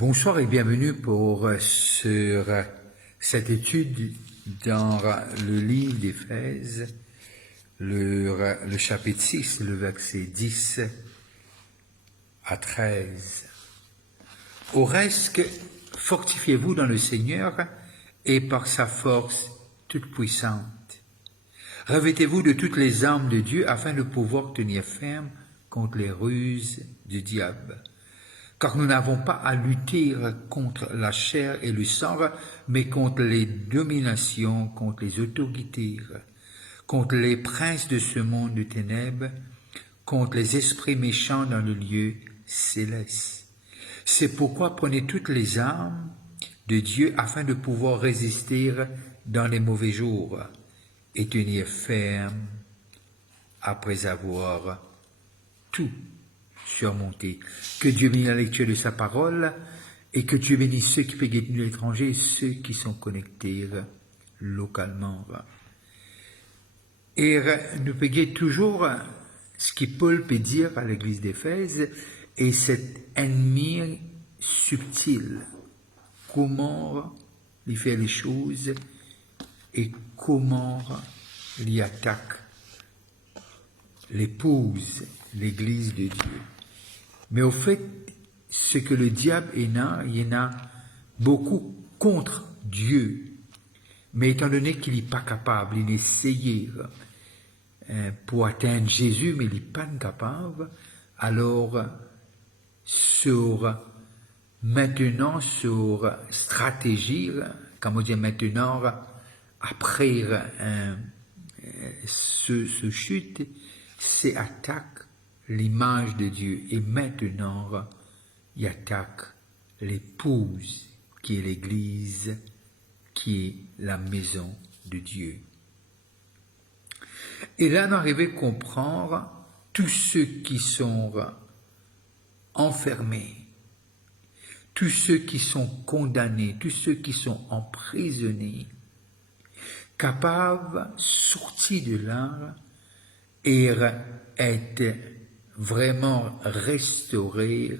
Bonsoir et bienvenue sur cette étude dans le livre d'Éphèse, le chapitre 6, le verset 10 à 13. Au reste, fortifiez-vous dans le Seigneur et par sa force toute puissante. Revêtez-vous de toutes les armes de Dieu afin de pouvoir tenir ferme contre les ruses du diable. Car nous n'avons pas à lutter contre la chair et le sang, mais contre les dominations, contre les autorités, contre les princes de ce monde de ténèbres, contre les esprits méchants dans le lieu céleste. C'est pourquoi prenez toutes les armes de Dieu afin de pouvoir résister dans les mauvais jours et tenir ferme après avoir tout surmonté. Que Dieu bénisse la lecture de sa parole et que Dieu bénisse ceux qui peuvent guetter de l'étranger et ceux qui sont connectés localement. Et nous pouvons toujours ce que Paul peut dire à l'église d'Éphèse et cet ennemi subtil, comment il fait les choses et comment il attaque l'épouse, l'église de Dieu. Mais au fait, ce que le diable il y en a beaucoup contre Dieu. Mais étant donné qu'il n'est pas capable, il essayait pour atteindre Jésus, mais il n'est pas capable, alors maintenant, sur stratégie, comme on dit maintenant, après ce chute, c'est attaque l'image de Dieu. Et maintenant, il attaque l'épouse, qui est l'Église, qui est la maison de Dieu. Et là, on arrive à comprendre tous ceux qui sont enfermés, tous ceux qui sont condamnés, tous ceux qui sont emprisonnés, capables de sortir de là et être vraiment restaurés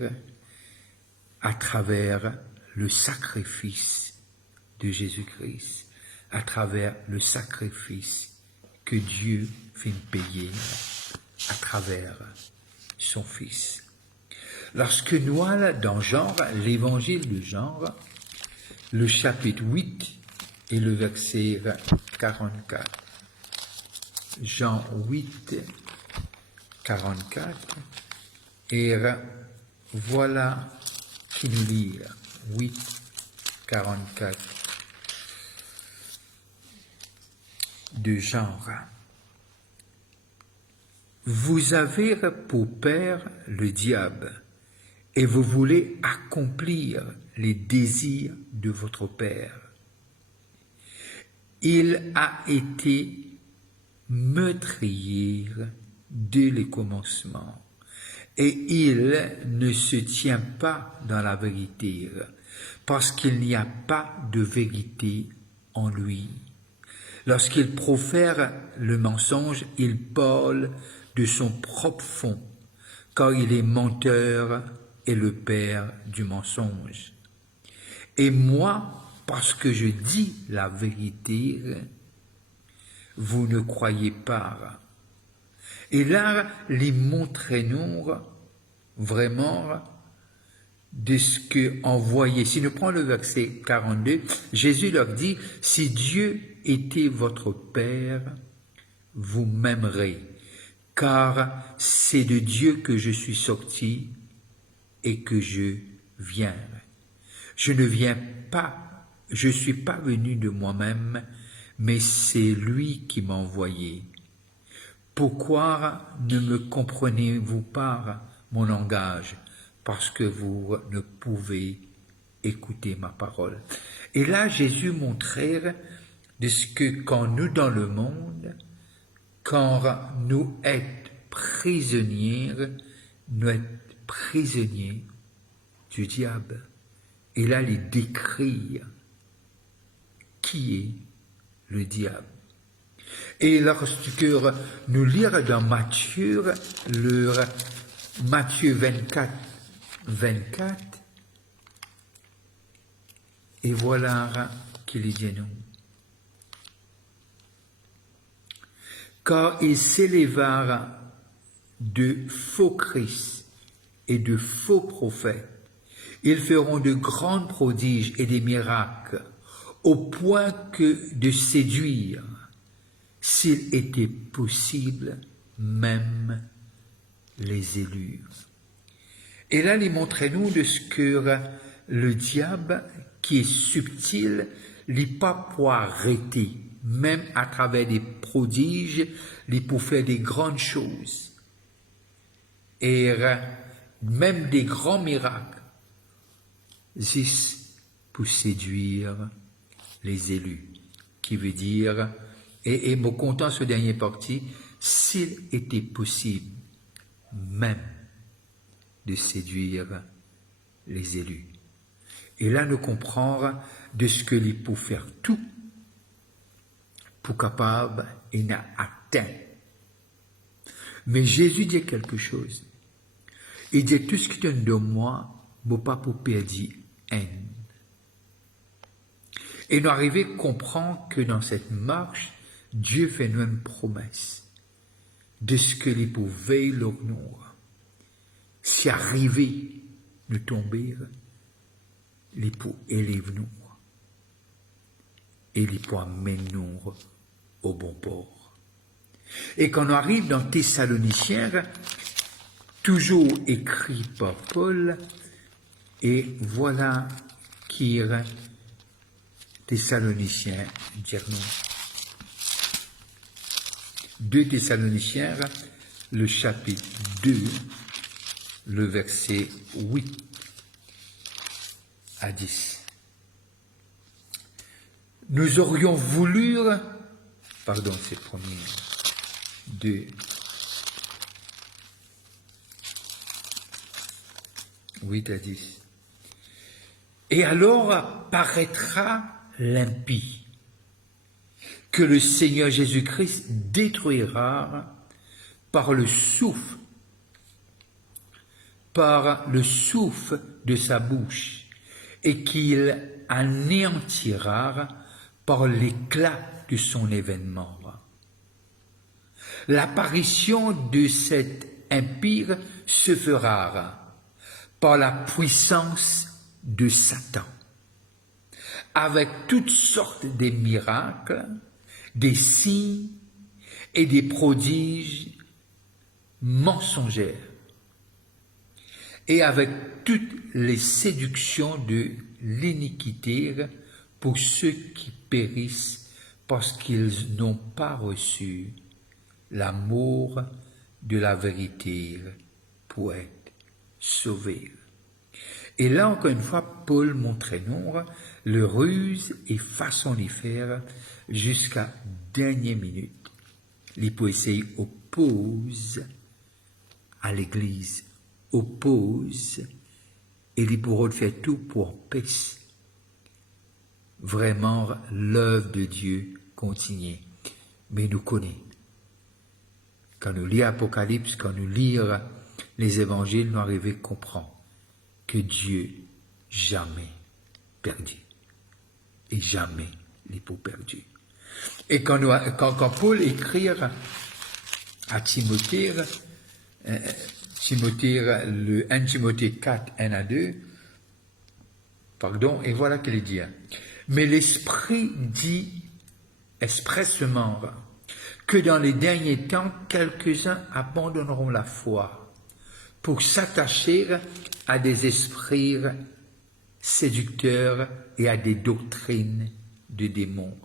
à travers le sacrifice de Jésus-Christ, à travers le sacrifice que Dieu fait payer à travers son Fils. Lorsque nous allons dans Jean, l'évangile de Jean, le chapitre 8 et le verset 44. Jean 8, 44, et voilà qui nous lit 8, 44 de Jean. Vous avez pour père le diable, et vous voulez accomplir les désirs de votre père. Il a été meurtrier dès le commencement, et il ne se tient pas dans la vérité, parce qu'il n'y a pas de vérité en lui. Lorsqu'il profère le mensonge, il parle de son propre fond, car il est menteur et le père du mensonge. Et moi, parce que je dis la vérité, vous ne croyez pas. Et là, les montrez-nous vraiment de ce que envoyé. Si nous prenons le verset 42, Jésus leur dit, si Dieu était votre Père, vous m'aimerez, car c'est de Dieu que je suis sorti et que je viens. Je suis pas venu de moi-même, mais c'est lui qui m'a envoyé. Pourquoi ne me comprenez-vous pas mon langage? Parce que vous ne pouvez écouter ma parole. Et là, Jésus montrait de ce que quand nous dans le monde, quand nous sommes prisonniers, nous sommes prisonniers du diable. Et là, il décrit qui est le diable. Et lorsque nous lisons dans Matthieu, Matthieu 24, Et voilà qu'il dit à nous. Car il s'élèvera de faux Christ et de faux prophètes. Ils feront de grands prodiges et des miracles, au point que de séduire, s'il était possible, même les élus. Et là, il montre-nous de ce que le diable, qui est subtil, il pas pouvoir arrêter, même à travers des prodiges, il peut faire des grandes choses. Et même des grands miracles, juste pour séduire les élus, qui veut dire, et me content ce dernier parti, s'il était possible, même de séduire les élus. Et là, nous comprenons de ce que il peut faire tout pour capable et n'a atteint. Mais Jésus dit quelque chose. Il dit tout ce qui donne de moi, ne pas pour perdre haine. Et nous arrivons à comprendre que dans cette marche, Dieu fait nous une promesse de ce que les pouvait leur nous. Si arrivé nous tomber, les pour élève nous et les pour amener nous au bon port. Et quand on arrive dans Thessaloniciens, toujours écrit par Paul, et voilà qui est Thessaloniciens, dire-nous. 2 Thessaloniciens, le chapitre 2, le verset 8 à 10. Nous aurions voulu, pardon, c'est le premier, 2, 8 à 10. Et alors paraîtra l'impie, que le Seigneur Jésus-Christ détruira par le souffle de sa bouche, et qu'il anéantira par l'éclat de son événement. L'apparition de cet empire se fera par la puissance de Satan, avec toutes sortes de miracles, des signes et des prodiges mensongers, et avec toutes les séductions de l'iniquité pour ceux qui périssent parce qu'ils n'ont pas reçu l'amour de la vérité pour être sauvés. Et là, encore une fois, Paul montre-nous le ruse et façon d'y faire jusqu'à dernière minute. L'hypothèse oppose à l'Église, oppose, et il pourra faire tout pour empêcher vraiment l'œuvre de Dieu continue. Mais nous connaissons. Quand nous lisons l'Apocalypse, quand nous lisons les évangiles, nous arrivons à comprendre que Dieu jamais perdu. Et jamais n'est pas perdu. Et quand Paul écrit à Timothée, le 1 Timothée 4, 1 à 2, pardon, et voilà qu'il dit. Mais l'Esprit dit expressément que dans les derniers temps, quelques-uns abandonneront la foi pour s'attacher à des esprits séducteurs et à des doctrines de démons.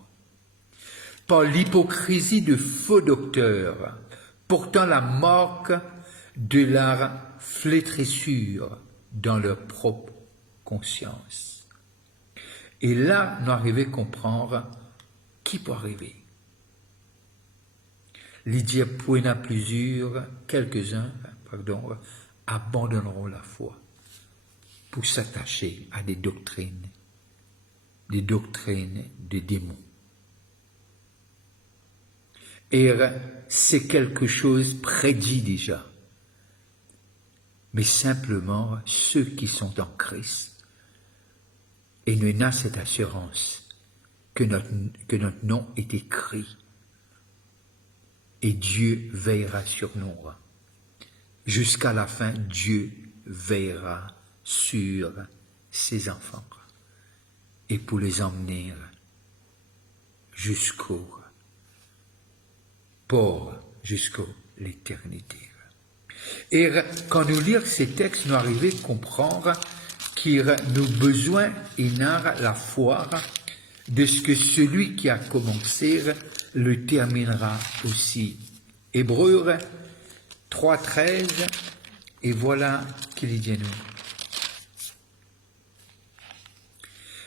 Par l'hypocrisie de faux docteurs, portant la marque de leur flétrissure dans leur propre conscience. Et là, nous arrivons à comprendre qui peut arriver. Lydia Pouena quelques-uns, abandonneront la foi pour s'attacher à des doctrines de démons. Et c'est quelque chose prédit déjà. Mais simplement, ceux qui sont en Christ Et nous avons cette assurance que notre nom est écrit. Et Dieu veillera sur nous. Jusqu'à la fin, Dieu veillera sur ses enfants et pour les emmener jusqu'au port, jusqu'à l'éternité. Et quand nous lisons ces textes, nous arrivons à comprendre qu'il nous besoin et la foi de ce que celui qui a commencé le terminera aussi. Hébreux 3.13, et voilà qu'il dit à nous.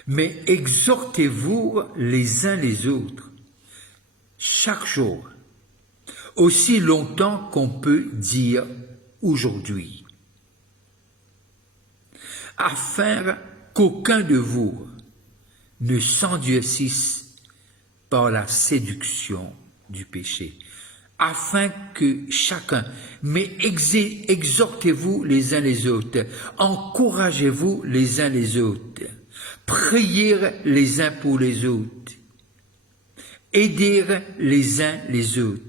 Mais exhortez-vous les uns les autres, chaque jour, aussi longtemps qu'on peut dire aujourd'hui, afin qu'aucun de vous ne s'endurcisse par la séduction du péché, afin que chacun, mais exhortez-vous les uns les autres, encouragez-vous les uns les autres, priez les uns pour les autres, aidez les uns les autres,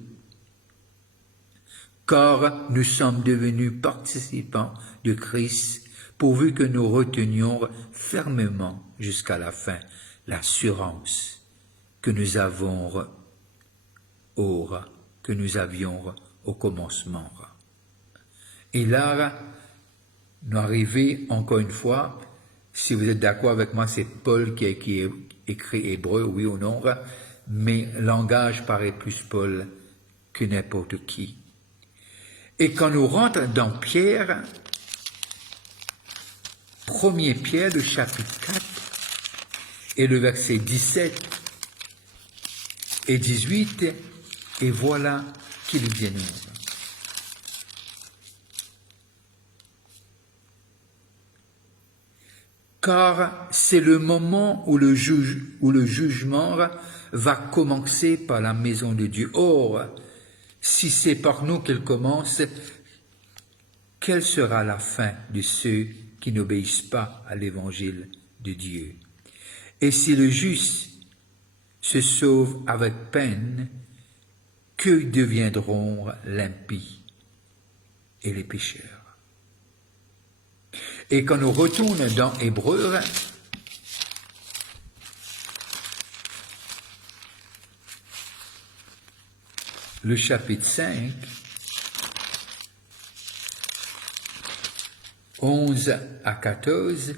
car nous sommes devenus participants de Christ, pourvu que nous retenions fermement jusqu'à la fin l'assurance que nous avions au commencement. Et là, nous arrivons encore une fois, si vous êtes d'accord avec moi, c'est Paul qui a écrit Hébreu, oui ou non, mais le langage paraît plus Paul que n'importe qui. Et quand nous rentrons dans Pierre, 1er Pierre, le chapitre 4, et le verset 17 et 18, et voilà qu'il vient nous. Car c'est le moment où le jugement va commencer par la maison de Dieu. Or, si c'est par nous qu'elle commence, quelle sera la fin de ceux qui n'obéissent pas à l'évangile de Dieu? Et si le juste se sauve avec peine, que deviendront l'impie et les pécheurs? Et quand nous retournons dans Hébreux, le chapitre 5, 11 à 14,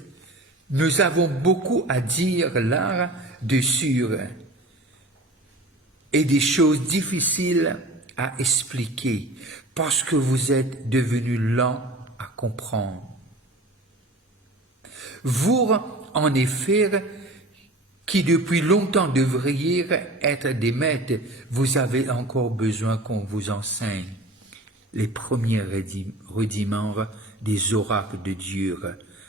nous avons beaucoup à dire là dessus et des choses difficiles à expliquer parce que vous êtes devenus lents à comprendre. Vous, en effet, qui depuis longtemps devriez être des maîtres, vous avez encore besoin qu'on vous enseigne les premiers rudiments des oracles de Dieu.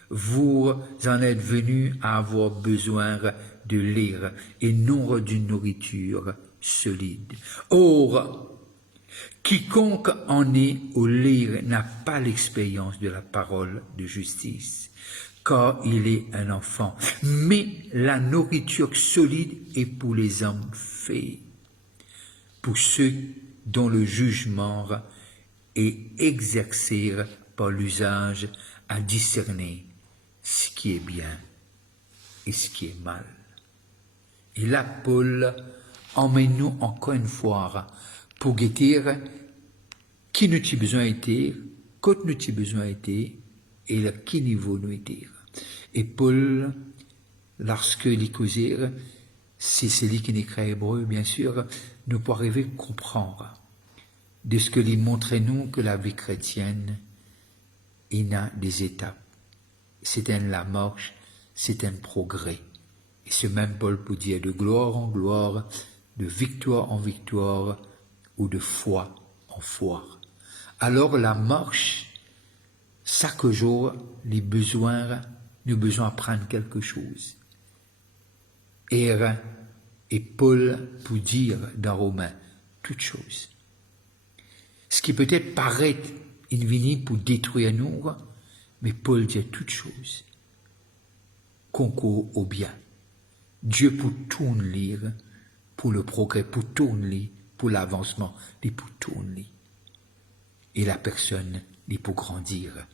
Vous en êtes venus à avoir besoin de lire et non d'une nourriture solide. Or, quiconque en est au lire n'a pas l'expérience de la parole de justice, car il est un enfant. Mais la nourriture solide est pour les hommes faits, pour ceux dont le jugement est exercé par l'usage à discerner ce qui est bien et ce qui est mal. Et là, Paul emmène-nous encore une fois pour guetter qui nous avons besoin d'être, quand nous avons besoin d'être, et à quel niveau nous sommes. Et Paul, lorsque il causait, c'est celui qui écrit hébreu, bien sûr, nous pouvons arriver à comprendre de ce que lui montrait nous que la vie chrétienne, il a des étapes. C'est la marche, c'est un progrès. Et ce même Paul peut dire de gloire en gloire, de victoire en victoire, ou de foi en foi. Alors la marche, chaque jour, nous avons besoin d'apprendre quelque chose. Et Paul peut dire dans Romains, toutes choses. Ce qui peut-être paraît invini pour détruire nous, mais Paul dit toutes choses. concourt au bien. Dieu pour tout nous lire, pour le progrès, pour tout nous lire, pour l'avancement, et pour tout nous lire. Et la personne, et pour grandir.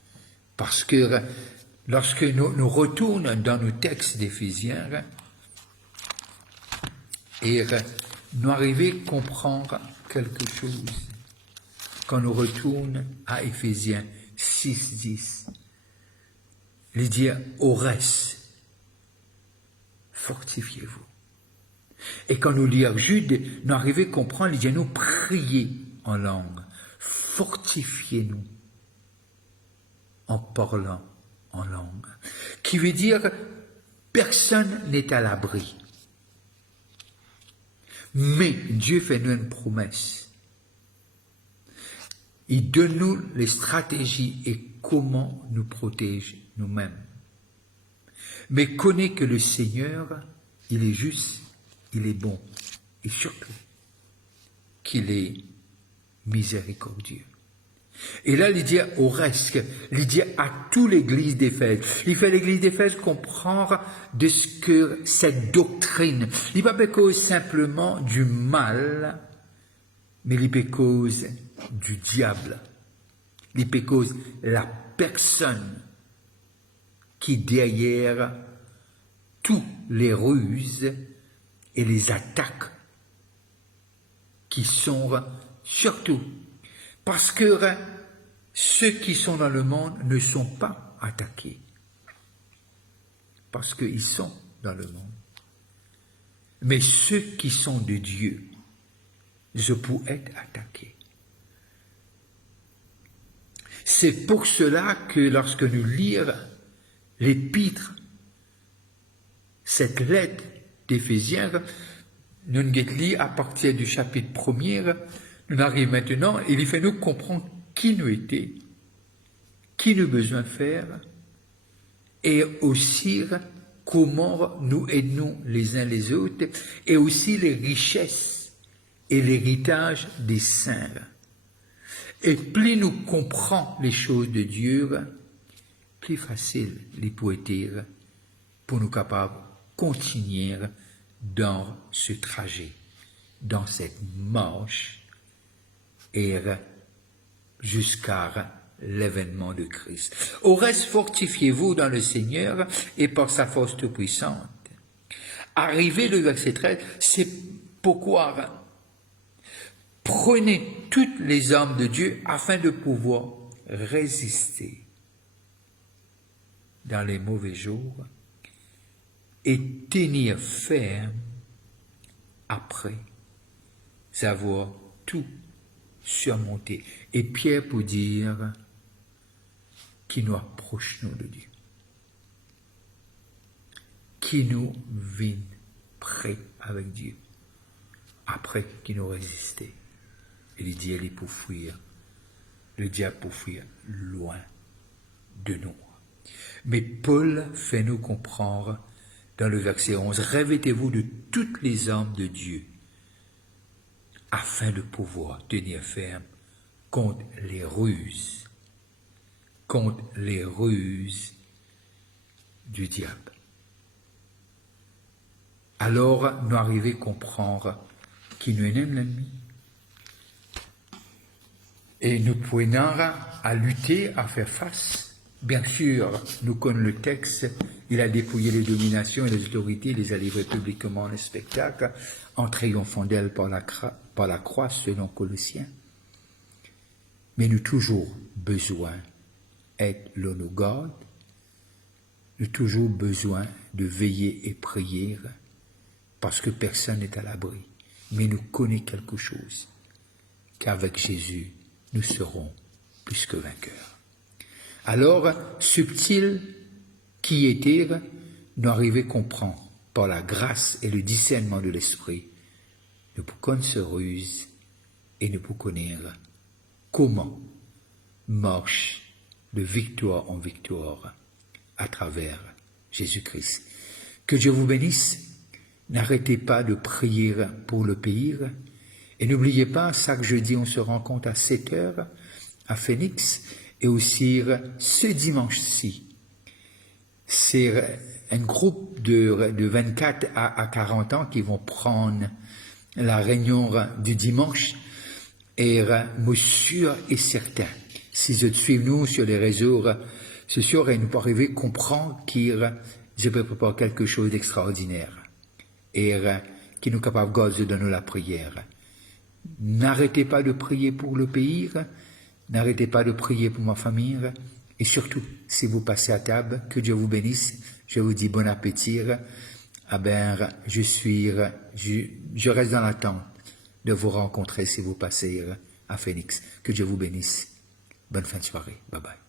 Parce que lorsque nous retournons dans nos textes d'Éphésiens, et nous arrivons à comprendre quelque chose, quand nous retournons à Éphésiens 6:10, il dit au reste, fortifiez-vous. Et quand nous lisons Jude, nous arrivons à comprendre, il dit nous prier en langue, fortifiez-nous en parlant en langue, qui veut dire personne n'est à l'abri. Mais Dieu fait nous une promesse. Il donne nous les stratégies et comment nous protéger nous-mêmes. Mais connais que le Seigneur, il est juste, il est bon, et surtout qu'il est miséricordieux. Et là, il dit au reste, il dit à toute l'église d'Éphèse. Il fait l'église d'Éphèse comprendre de ce que cette doctrine, il n'est pas cause simplement du mal, mais il est cause du diable. Il est cause la personne qui derrière toutes les ruses et les attaques qui sont surtout parce que ceux qui sont dans le monde ne sont pas attaqués. Parce qu'ils sont dans le monde. Mais ceux qui sont de Dieu, je peux être attaqués. C'est pour cela que lorsque nous lisons l'épître, cette lettre d'Éphésiens, nous lisons à partir du chapitre 1er, nous arrivons maintenant, et il fait nous comprendre qui nous était, qui nous besoin de faire, et aussi comment nous aidons les uns les autres, et aussi les richesses et l'héritage des saints. Et plus nous comprenons les choses de Dieu, plus facile les peut être pour nous capables de continuer dans ce trajet, dans cette marche, et jusqu'à l'événement de Christ. Au reste, fortifiez-vous dans le Seigneur et par sa force toute puissante. Arrivé le verset 13, c'est pourquoi prenez toutes les armes de Dieu afin de pouvoir résister dans les mauvais jours et tenir ferme après avoir tout surmonté. Et Pierre pour dire qui nous approchons de Dieu, qui nous vient près avec Dieu, après qui nous résistait. Et il dit, elle est pour fuir, le diable pour fuir loin de nous. Mais Paul fait nous comprendre dans le verset 11, revêtez-vous de toutes les armes de Dieu, afin de pouvoir tenir ferme contre les ruses du diable. Alors, nous arrivons à comprendre qui nous aime l'ennemi. Et nous pouvons à lutter, à faire face. Bien sûr, nous connaissons le texte, il a dépouillé les dominations et les autorités, il les a livrées publiquement en spectacle, en triomphant d'elles par la croix, selon Colossiens. Mais nous avons toujours besoin d'être l'on nous garde, nous avons toujours besoin de veiller et prier, parce que personne n'est à l'abri. Mais nous connaissons quelque chose, qu'avec Jésus, nous serons plus que vainqueurs. Alors, subtil qui était, nous arrivons à comprendre, par la grâce et le discernement de l'Esprit, nous pouvons se ruse et nous pouvons connaître comment marche de victoire en victoire à travers Jésus-Christ. Que Dieu vous bénisse. N'arrêtez pas de prier pour le pays. Et n'oubliez pas, chaque jeudi, on se rencontre à 7h à Phoenix. Et aussi ce dimanche-ci, c'est un groupe de 24 à 40 ans qui vont prendre la réunion du dimanche. Et sûr et certain, si je suis nous sur les réseaux, c'est sûr, et nous pas arriver comprendre qu'il je peux préparer quelque chose d'extraordinaire et qui nous capable de donner la prière. N'arrêtez pas de prier pour le pays, n'arrêtez pas de prier pour ma famille, et surtout, si vous passez à table, que Dieu vous bénisse, je vous dis bon appétit, je reste dans l'attente de vous rencontrer si vous passez à Phoenix. Que Dieu vous bénisse. Bonne fin de soirée. Bye bye.